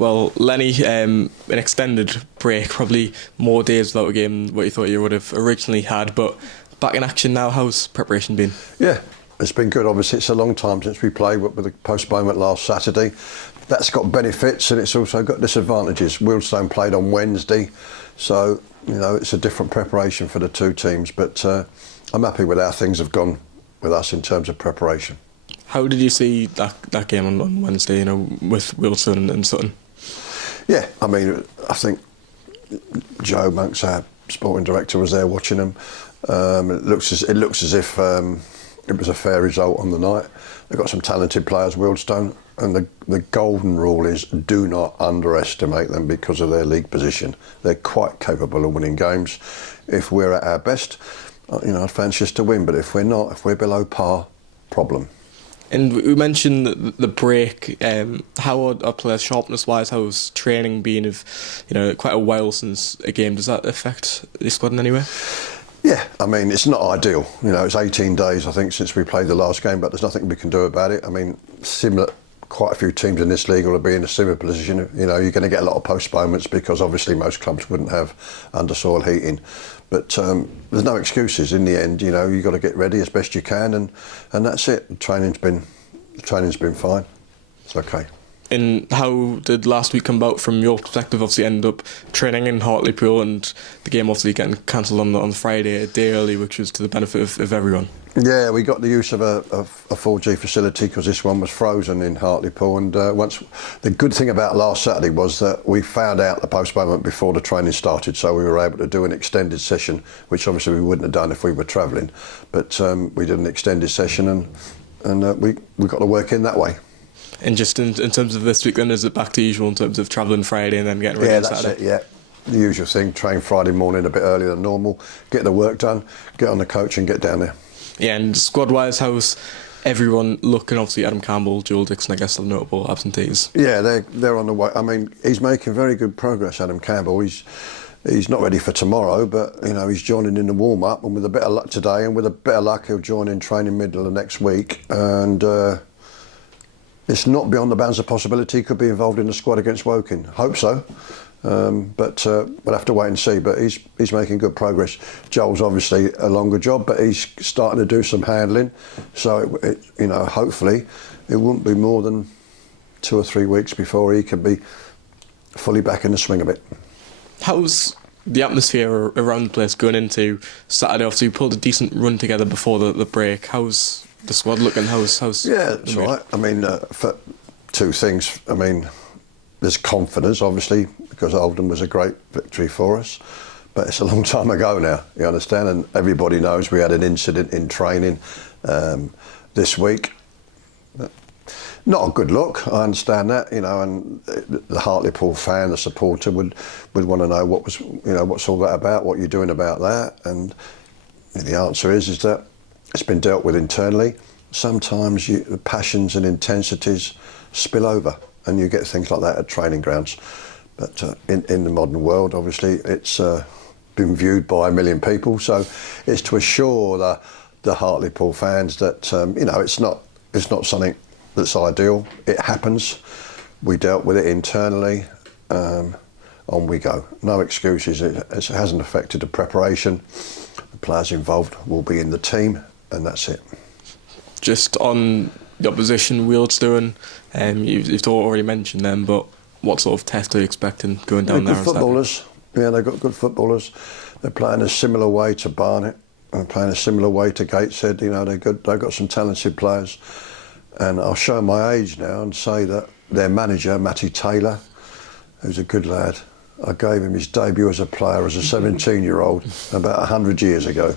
Well, Lennie, an extended break, probably more days without a game than what you thought you would have originally had, but back in action now. How's preparation been? Yeah, it's been good. Obviously, it's a long time since we played with the postponement last Saturday. That's got benefits and it's also got disadvantages. Wealdstone played on Wednesday, so it's a different preparation for the two teams, but I'm happy with how things have gone with us in terms of preparation. How did you see that game on Wednesday, with Wealdstone and Sutton? Yeah, I mean, I think Joe Monks, our sporting director, was there watching them. It looks as if it was a fair result on the night. They've got some talented players, Wealdstone, and the golden rule is do not underestimate them because of their league position. They're quite capable of winning games. If we're at our best, I'd fancy us to win, but if we're not, if we're below par, problem. And we mentioned the break. How are players sharpness-wise? How's training been? Quite a while since a game. Does that affect the squad in any way? Yeah, I mean, it's not ideal. It's 18 days, I think, since we played the last game, but there's nothing we can do about it. I mean, quite a few teams in this league will be in a similar position. You're going to get a lot of postponements because obviously most clubs wouldn't have undersoil heating. But there's no excuses in the end. You've got to get ready as best you can, and that's it. The training's been fine. It's okay. And how did last week come about from your perspective? Obviously, ended up training in Hartlepool, and the game obviously getting cancelled on Friday a day early, which was to the benefit of everyone. Yeah, we got the use of a 4G facility because this one was frozen in Hartlepool. And the good thing about last Saturday was that we found out the postponement before the training started, so we were able to do an extended session, which obviously we wouldn't have done if we were travelling. But we did an extended session, and we got to work in that way. And just in terms of this week, then, is it back to usual in terms of travelling Friday and then getting ready on Saturday? Yeah, that's it, yeah. The usual thing, train Friday morning a bit earlier than normal, get the work done, get on the coach and get down there. Yeah, and squad-wise, how's everyone looking? Obviously, Adam Campbell, Joel Dixon, I guess, are notable absentees. Yeah, they're on the way. I mean, he's making very good progress, Adam Campbell. He's not ready for tomorrow, but he's joining in the warm-up, and with a bit of luck today, and with a bit of luck, he'll join in training middle of next week. And it's not beyond the bounds of possibility he could be involved in the squad against Woking. Hope so. But we'll have to wait and see. But he's making good progress. Joel's obviously a longer job, but he's starting to do some handling. So hopefully it won't be more than 2 or 3 weeks before he can be fully back in the swing of it. How's the atmosphere around the place going into Saturday? Obviously, we pulled a decent run together before the break. How's the squad looking? How's yeah, it's all right. I mean, for two things. I mean, there's confidence, obviously, because Oldham was a great victory for us. But it's a long time ago now, you understand? And everybody knows we had an incident in training this week. Not a good look, I understand that, and the Hartlepool fan, the supporter, would want to know what's all that about, what you're doing about that. And the answer is that it's been dealt with internally. Sometimes the passions and intensities spill over, and you get things like that at training grounds. But in the modern world, obviously, it's been viewed by a million people. So it's to assure the Hartlepool fans that it's not something that's ideal. It happens. We dealt with it internally. On we go. No excuses. It hasn't affected the preparation. The players involved will be in the team, and that's it. Just on the opposition, Wealdstone, you've already mentioned them, but what sort of test are you expecting going down there? Good footballers. Yeah, they've got good footballers. They're playing a similar way to Barnet. They're playing a similar way to Gateshead. They're good. They've got some talented players. And I'll show my age now and say that their manager, Matty Taylor, who's a good lad, I gave him his debut as a player as a 17-year-old about 100 years ago.